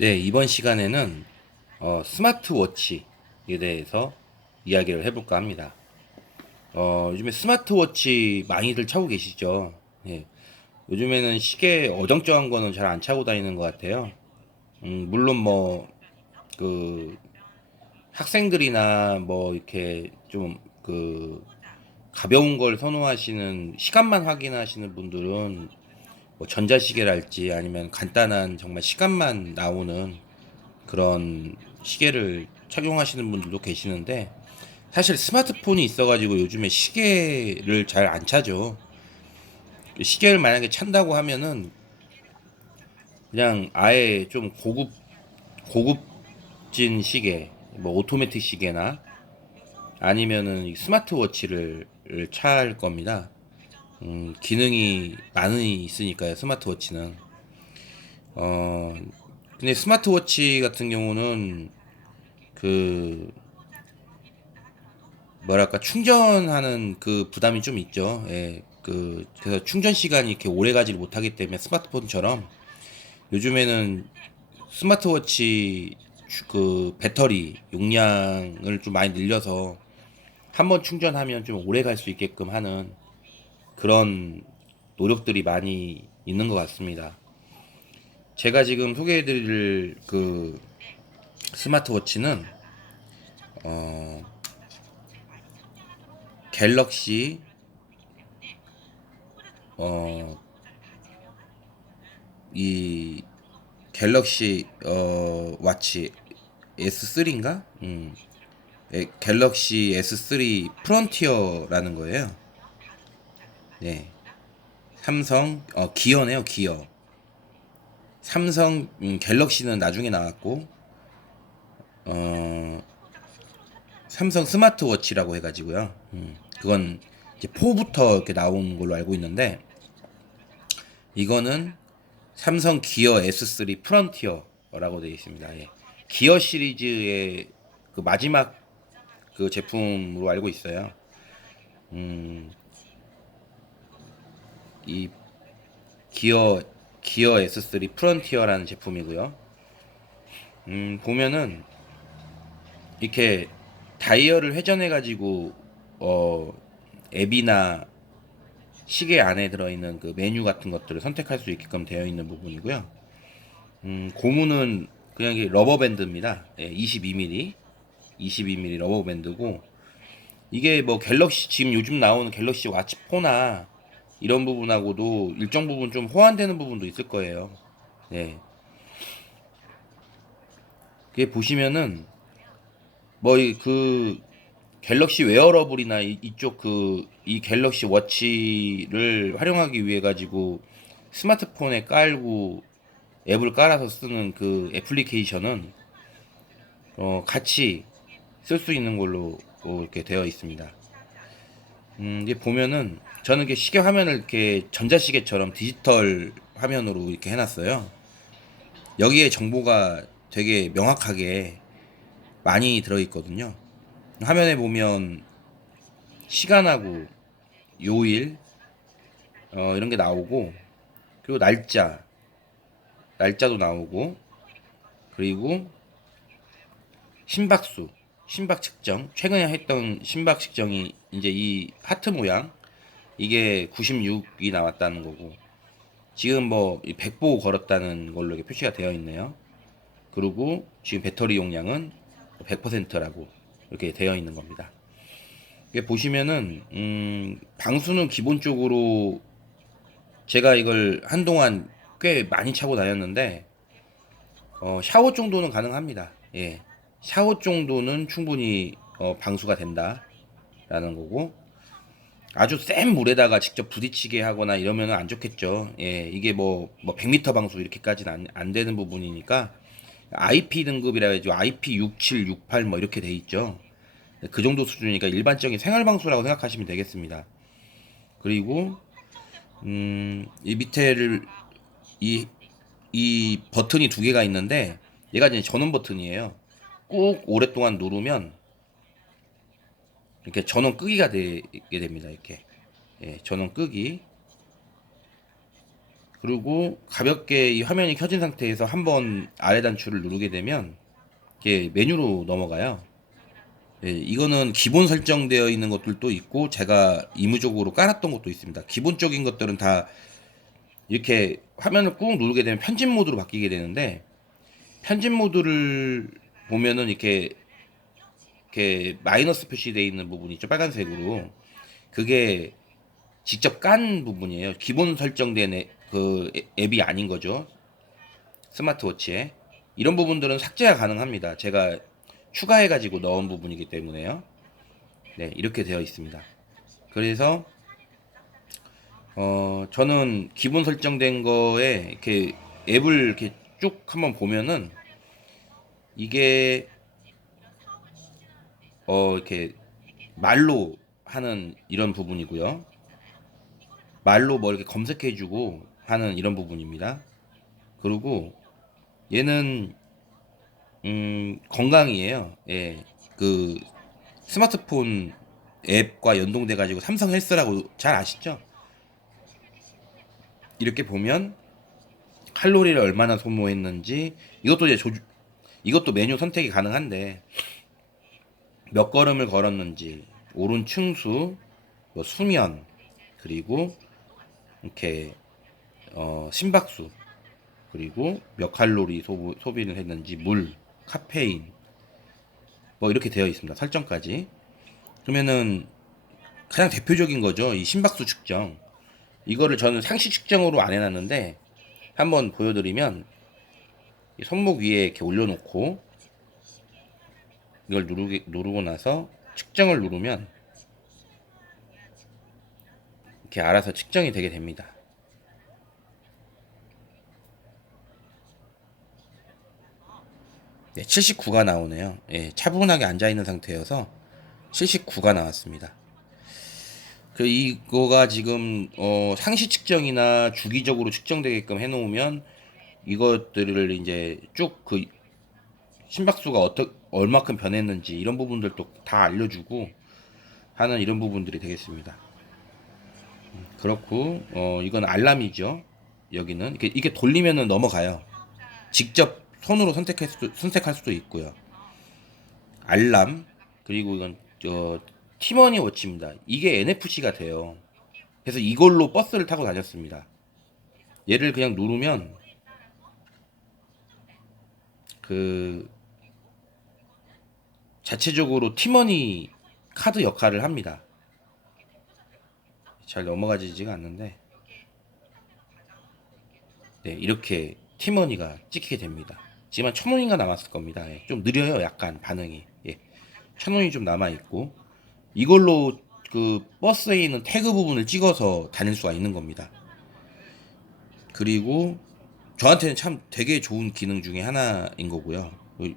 네, 이번 시간에는 스마트워치에 대해서 이야기를 해볼까 합니다. 요즘에 스마트워치 많이들 차고 계시죠? 예, 요즘에는 시계 어정쩡한 거는 잘 안 차고 다니는 것 같아요. 물론 뭐, 그, 학생들이나 뭐, 이렇게 좀, 가벼운 걸 선호하시는, 시간만 확인하시는 분들은 뭐 전자시계랄지 아니면 간단한 정말 시간만 나오는 그런 시계를 착용하시는 분들도 계시는데 사실 스마트폰이 있어가지고 요즘에 시계를 잘 안 차죠. 시계를 만약에 찬다고 하면은 그냥 아예 좀 고급진 시계, 뭐 오토매틱 시계나 아니면은 이 스마트워치를 찰 겁니다. 기능이 많이 있으니까요, 스마트워치는. 어, 근데 스마트워치 같은 경우는 그 뭐랄까 충전하는 그 부담이 좀 있죠. 예. 그래서 충전 시간이 이렇게 오래 가지를 못하기 때문에 스마트폰처럼 요즘에는 스마트워치 그 배터리 용량을 좀 많이 늘려서 한 번 충전하면 좀 오래 갈 수 있게끔 하는 그런 노력들이 많이 있는 것 같습니다. 제가 지금 소개해드릴 그 스마트워치는 어, 갤럭시 어, 이 갤럭시 와치 S3인가? 갤럭시 S3 프론티어라는 거예요. 네. 삼성 기어네요, 기어. 삼성 갤럭시는 나중에 나왔고 어 삼성 스마트워치라고 해 가지고요. 그건 이제 4부터 이렇게 나온 걸로 알고 있는데 이거는 삼성 기어 S3 프론티어라고 되어 있습니다. 예. 기어 시리즈의 그 마지막 그 제품으로 알고 있어요. 이 기어 기어 S3 프론티어라는 제품이고요. 보면은 이렇게 다이얼을 회전해 가지고 어 앱이나 시계 안에 들어있는 그 메뉴 같은 것들을 선택할 수 있게끔 되어 있는 부분이고요. 고무는 그냥 이게 러버밴드입니다. 예, 22mm, 22mm 러버밴드고 이게 뭐 갤럭시 지금 요즘 나오는 갤럭시 와치 4나 이런 부분하고도 일정 부분 좀 호환되는 부분도 있을 거예요. 네. 그게 보시면은 뭐 그 갤럭시 웨어러블이나 이쪽 이 갤럭시 워치를 활용하기 위해 가지고 스마트폰에 깔고 앱을 깔아서 쓰는 그 애플리케이션은 같이 쓸 수 있는 걸로 이렇게 되어 있습니다. 이게 보면은 저는 이렇게 시계 화면을 이렇게 전자시계처럼 디지털 화면으로 이렇게 해놨어요. 여기에 정보가 되게 명확하게 많이 들어있거든요. 화면에 보면 시간하고 요일 이런 게 나오고 그리고 날짜도 나오고 그리고 심박수 심박 측정 최근에 했던 심박 측정이 이제 이 하트 모양 이게 96이 나왔다는 거고 지금 뭐 100보 걸었다는 걸로 이렇게 표시가 되어 있네요. 그리고 지금 배터리 용량은 100%라고 이렇게 되어 있는 겁니다. 이게 보시면은 방수는 기본적으로 제가 이걸 한동안 꽤 많이 차고 다녔는데 샤워 정도는 가능합니다. 예. 샤워 정도는 충분히 방수가 된다라는 거고 아주 센 물에다가 직접 부딪히게 하거나 이러면 안 좋겠죠. 예, 이게 뭐 100m 방수 이렇게까지는 안 되는 부분이니까 IP 등급이라 해가지고 IP 67, 68 뭐 이렇게 돼 있죠. 그 정도 수준이니까 일반적인 생활 방수라고 생각하시면 되겠습니다. 그리고 이 밑에를 이, 이 버튼이 두 개가 있는데 얘가 이제 전원 버튼이에요. 꾹 오랫동안 누르면 이렇게 전원 끄기가 되게 됩니다. 이렇게 전원 끄기 그리고 가볍게 이 화면이 켜진 상태에서 한번 아래 단추를 누르게 되면 이게 메뉴로 넘어가요. 예, 이거는 기본 설정되어 있는 것들도 있고 제가 임의적으로 깔았던 것도 있습니다. 기본적인 것들은 다 이렇게 화면을 꾹 누르게 되면 편집 모드로 바뀌게 되는데 편집 모드를 보면은 이렇게 마이너스 표시되어 있는 부분이 있죠. 빨간색으로. 그게 직접 깐 부분이에요. 기본 설정된 그 앱이 아닌 거죠. 스마트워치에. 이런 부분들은 삭제가 가능합니다. 제가 추가해가지고 넣은 부분이기 때문에요. 네, 이렇게 되어 있습니다. 그래서 저는 기본 설정된 거에 이렇게 앱을 이렇게 쭉 한번 보면은 이게 이렇게 말로 하는 이런 부분이고요. 말로 뭐 이렇게 검색해주고 하는 이런 부분입니다. 그리고 얘는 건강이에요. 예, 그 스마트폰 앱과 연동돼 가지고 삼성 헬스라고 잘 아시죠? 이렇게 보면 칼로리를 얼마나 소모했는지 이것도 이제 이것도 메뉴 선택이 가능한데 몇 걸음을 걸었는지 오른 층수, 뭐 수면 그리고 이렇게 심박수 그리고 몇 칼로리 소비를 했는지 물, 카페인 뭐 이렇게 되어 있습니다. 설정까지. 그러면은 가장 대표적인 거죠. 이 심박수 측정. 이거를 저는 상시 측정으로 안 해놨는데 한번 보여드리면 이 손목 위에 이렇게 올려놓고 이걸 누르고 나서 측정을 누르면 이렇게 알아서 측정이 되게 됩니다. 네, 79가 나오네요. 예, 차분하게 앉아있는 상태여서 79가 나왔습니다. 이거가 지금 상시 측정이나 주기적으로 측정되게끔 해놓으면 이것들을 이제 쭉 그 심박수가 얼마큼 변했는지 이런 부분들도 다 알려주고 하는 이런 부분들이 되겠습니다. 그렇고 이건 알람이죠. 여기는 이게 돌리면은 넘어가요. 직접 손으로 선택할 수도 있고요. 알람 그리고 이건 티머니 워치입니다. 이게 NFC가 돼요. 그래서 이걸로 버스를 타고 다녔습니다. 얘를 그냥 누르면 그 자체적으로 티머니 카드 역할을 합니다. 잘 넘어가지지가 않는데 네, 이렇게 티머니가 찍히게 됩니다. 지금 한 1,000원인가 남았을 겁니다. 예, 좀 느려요, 약간 반응이. 예, 1,000원이 좀 남아 있고 이걸로 그 버스에 있는 태그 부분을 찍어서 다닐 수가 있는 겁니다. 그리고 저한테는 참 되게 좋은 기능 중에 하나인 거고요.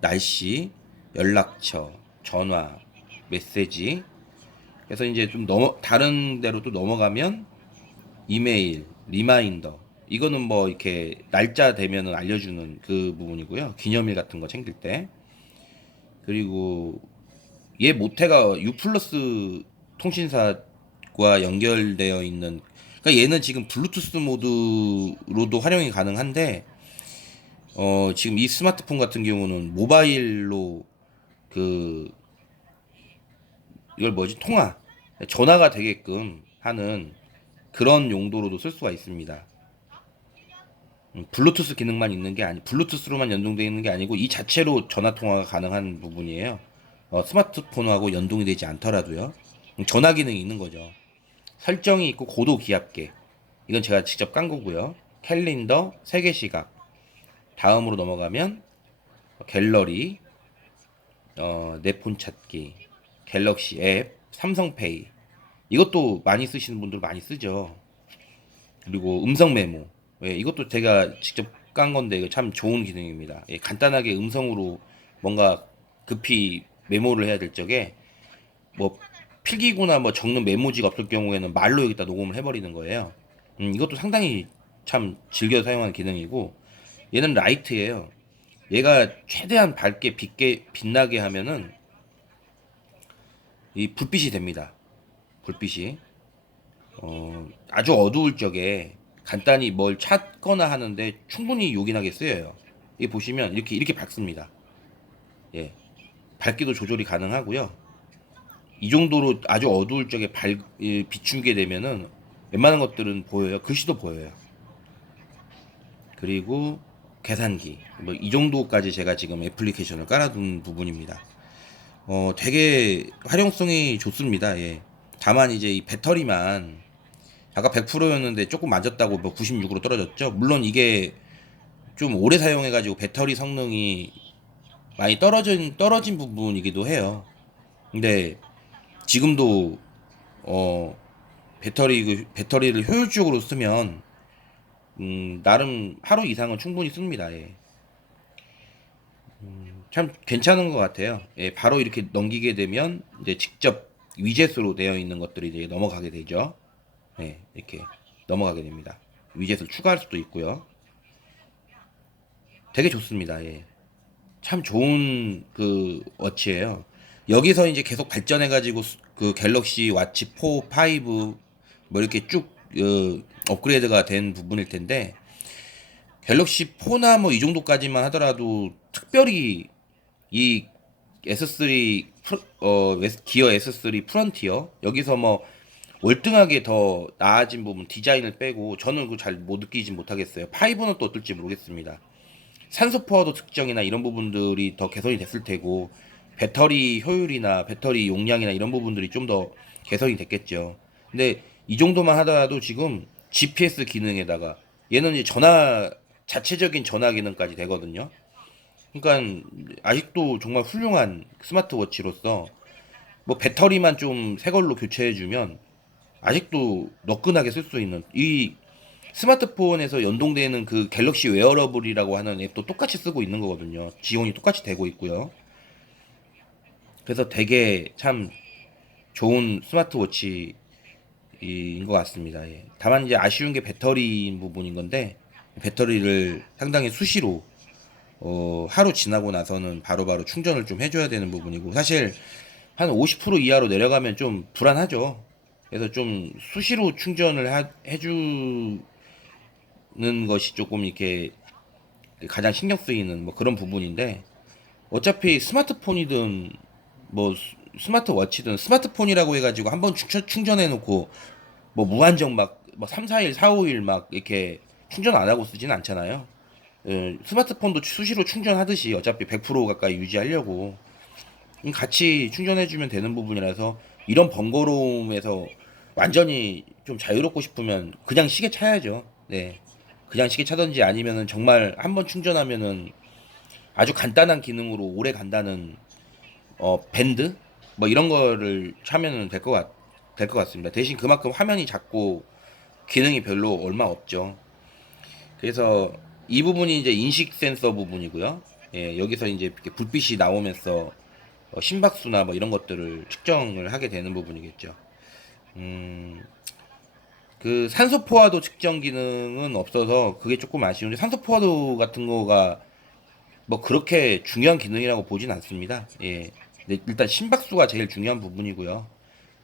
날씨, 연락처, 전화, 메시지. 그래서 이제 좀 다른 데로 또 넘어가면 이메일, 리마인더. 이거는 뭐 이렇게 날짜 되면은 알려주는 그 부분이고요. 기념일 같은 거 챙길 때. 그리고 얘 모태가 U 플러스 통신사와 연결되어 있는, 그러니까 얘는 지금 블루투스 모드로도 활용이 가능한데 지금 이 스마트폰 같은 경우는 모바일로 그 이걸 뭐지, 전화가 되게끔 하는 그런 용도로도 쓸 수가 있습니다. 블루투스 기능만 있는 게 블루투스로만 연동되어 있는 게 아니고 이 자체로 전화 통화가 가능한 부분이에요. 스마트폰하고 연동이 되지 않더라도요. 전화 기능이 있는 거죠. 설정이 있고 고도 기압계. 이건 제가 직접 깐 거고요. 캘린더, 세계 시각. 다음으로 넘어가면 갤러리, 내 폰 찾기, 갤럭시 앱, 삼성페이. 이것도 많이 쓰시는 분들 많이 쓰죠. 그리고 음성 메모. 예, 이것도 제가 직접 깐 건데 이거 참 좋은 기능입니다. 예, 간단하게 음성으로 뭔가 급히 메모를 해야 될 적에 뭐 필기구나 뭐 적는 메모지가 없을 경우에는 말로 여기다 녹음을 해버리는 거예요. 이것도 상당히 참 즐겨 사용하는 기능이고 얘는 라이트예요. 얘가 최대한 밝게 빛나게 하면은 이 불빛이 됩니다. 불빛이 아주 어두울 적에 간단히 뭘 찾거나 하는데 충분히 요긴하게 쓰여요. 이 보시면 이렇게 밝습니다. 예, 밝기도 조절이 가능하고요. 이 정도로 아주 어두울 적에 비추게 되면은 웬만한 것들은 보여요. 글씨도 보여요. 그리고 계산기 뭐 이 정도까지 제가 지금 애플리케이션을 깔아둔 부분입니다. 되게 활용성이 좋습니다. 예. 다만 이제 이 배터리만 아까 100%였는데 조금 맞았다고 뭐 96으로 떨어졌죠. 물론 이게 좀 오래 사용해가지고 배터리 성능이 많이 떨어진 부분이기도 해요. 근데 지금도 어 배터리를 효율적으로 쓰면 나름 하루 이상은 충분히 씁니다. 예. 참 괜찮은 것 같아요. 예, 바로 이렇게 넘기게 되면 이제 직접 위젯으로 되어 있는 것들이 이제 넘어가게 되죠. 예, 이렇게 넘어가게 됩니다. 위젯을 추가할 수도 있고요. 되게 좋습니다. 예. 참 좋은 그 워치예요. 여기서 이제 계속 발전해가지고 그 갤럭시 와치 4, 5 뭐 이렇게 쭉 업그레이드가 된 부분일 텐데 갤럭시 4나 뭐 이 정도까지만 하더라도 특별히 이 S3 기어 S3 프론티어 여기서 뭐 월등하게 더 나아진 부분 디자인을 빼고 저는 그거 잘 못 느끼지 못하겠어요. 5는 또 어떨지 모르겠습니다. 산소 포화도 특정이나 이런 부분들이 더 개선이 됐을 테고 배터리 효율이나 배터리 용량이나 이런 부분들이 좀 더 개선이 됐겠죠. 근데 이 정도만 하더라도 지금 GPS 기능에다가 얘는 이제 자체적인 전화 기능까지 되거든요. 그러니까 아직도 정말 훌륭한 스마트워치로서 뭐 배터리만 좀 새 걸로 교체해주면 아직도 너끈하게 쓸 수 있는 이 스마트폰에서 연동되는 그 갤럭시 웨어러블이라고 하는 앱도 똑같이 쓰고 있는 거거든요. 지원이 똑같이 되고 있고요. 그래서 되게 참 좋은 스마트워치인 것 같습니다. 예. 다만 이제 아쉬운 게 배터리인 부분인 건데 배터리를 상당히 수시로 하루 지나고 나서는 바로바로 충전을 좀 해줘야 되는 부분이고 사실 한 50% 이하로 내려가면 좀 불안하죠. 그래서 좀 수시로 충전을 해주는 것이 조금 이렇게 가장 신경 쓰이는 뭐 그런 부분인데 어차피 스마트폰이든 뭐 스마트워치든 스마트폰이라고 해가지고 한번 충전해 놓고 뭐 무한정 막 3, 4일, 4, 5일 막 이렇게 충전 안 하고 쓰지는 않잖아요. 스마트폰도 수시로 충전하듯이 어차피 100% 가까이 유지하려고 같이 충전해주면 되는 부분이라서 이런 번거로움에서 완전히 좀 자유롭고 싶으면 그냥 시계 차야죠. 네. 그냥 시계 차든지 아니면은 정말 한번 충전하면은 아주 간단한 기능으로 오래 간다는 밴드 뭐 이런 거를 차면은 될 것 같습니다. 대신 그만큼 화면이 작고 기능이 별로 얼마 없죠. 그래서 이 부분이 이제 인식 센서 부분이고요. 예, 여기서 이제 이렇게 불빛이 나오면서 심박수나 뭐 이런 것들을 측정을 하게 되는 부분이겠죠. 음, 그 산소 포화도 측정 기능은 없어서 그게 조금 아쉬운데 산소 포화도 같은 거가 뭐 그렇게 중요한 기능이라고 보진 않습니다. 예. 근데 일단 심박수가 제일 중요한 부분이고요.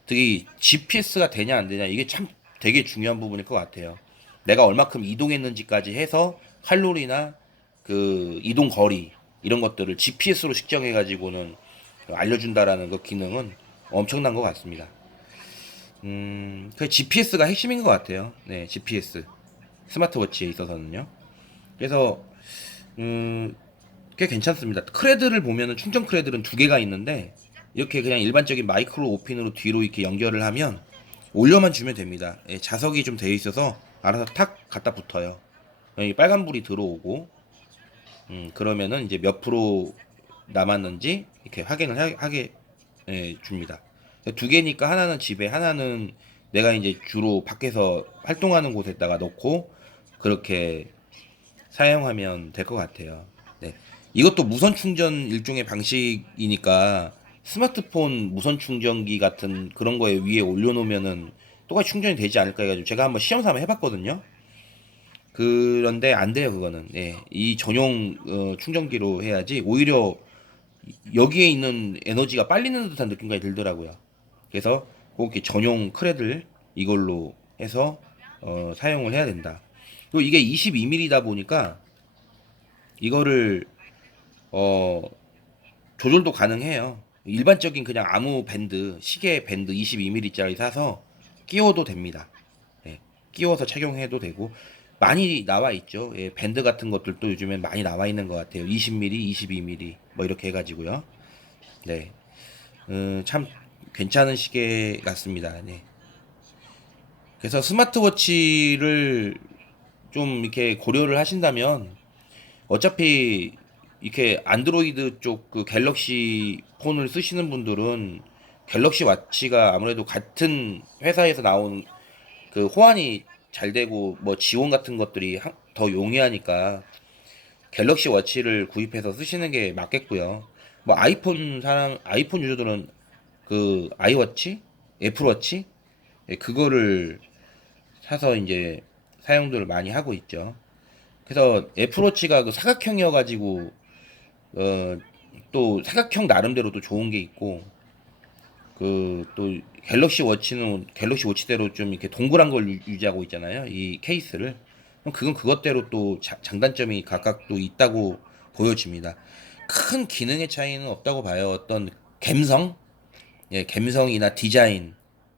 특히 GPS가 되냐 안 되냐 이게 참 되게 중요한 부분일 것 같아요. 내가 얼마큼 이동했는지까지 해서 칼로리나 그 이동 거리 이런 것들을 GPS로 측정해 가지고는 알려준다라는 그 기능은 엄청난 것 같습니다. 그 GPS가 핵심인 것 같아요. 네, GPS 스마트워치에 있어서는요. 그래서 음, 꽤 괜찮습니다. 크레드를 보면은 충전 크레드는 두 개가 있는데 이렇게 그냥 일반적인 마이크로 오핀으로 뒤로 이렇게 연결을 하면 올려만 주면 됩니다. 예, 자석이 좀 되어 있어서 알아서 탁 갖다 붙어요. 여기 빨간불이 들어오고 그러면은 이제 몇 프로 남았는지 이렇게 확인을 하게 줍니다. 두 개니까 하나는 집에 하나는 내가 이제 주로 밖에서 활동하는 곳에다가 놓고 그렇게 사용하면 될 것 같아요. 네. 이것도 무선 충전 일종의 방식이니까 스마트폰 무선 충전기 같은 그런 거에 위에 올려놓으면은 똑같이 충전이 되지 않을까 해가지고 제가 한번 시험 삼아 해봤거든요. 그런데 안 돼요, 그거는. 예. 이 전용 충전기로 해야지 오히려 여기에 있는 에너지가 빨리는 듯한 느낌까지 들더라고요. 그래서 꼭 이렇게 전용 크레들 이걸로 해서 사용을 해야 된다. 또 이게 22mm다 보니까 이거를 어 조절도 가능해요. 일반적인 그냥 아무 밴드, 시계 밴드 22mm짜리 사서 끼워도 됩니다. 예, 끼워서 착용해도 되고 많이 나와 있죠. 예, 밴드 같은 것들도 요즘엔 많이 나와 있는 것 같아요. 20mm, 22mm 뭐 이렇게 해가지고요. 네, 참 괜찮은 시계 같습니다. 네. 그래서 스마트워치를 좀 이렇게 고려를 하신다면 어차피 이렇게 안드로이드 쪽 그 갤럭시 폰을 쓰시는 분들은 갤럭시 와치가 아무래도 같은 회사에서 나온 그 호환이 잘 되고 뭐 지원 같은 것들이 더 용이하니까 갤럭시 워치를 구입해서 쓰시는 게 맞겠고요. 뭐 아이폰 유저들은 그 아이워치, 애플워치 그거를 사서 이제 사용들을 많이 하고 있죠. 그래서 애플워치가 그 사각형이어가지고 어, 또 사각형 나름대로 또 좋은 게 있고 그 또 갤럭시 워치는 갤럭시 워치대로 좀 이렇게 동그란 걸 유지하고 있잖아요. 이 케이스를. 그럼 그건 그것대로 또 장단점이 각각 또 있다고 보여집니다. 큰 기능의 차이는 없다고 봐요. 어떤 감성, 예, 감성이나 디자인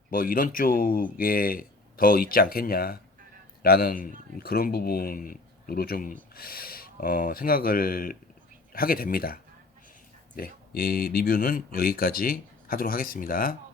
뭐 이런 쪽에 더 있지 않겠냐라는 그런 부분으로 좀 생각을 하게 됩니다. 네, 이 리뷰는 여기까지 하도록 하겠습니다.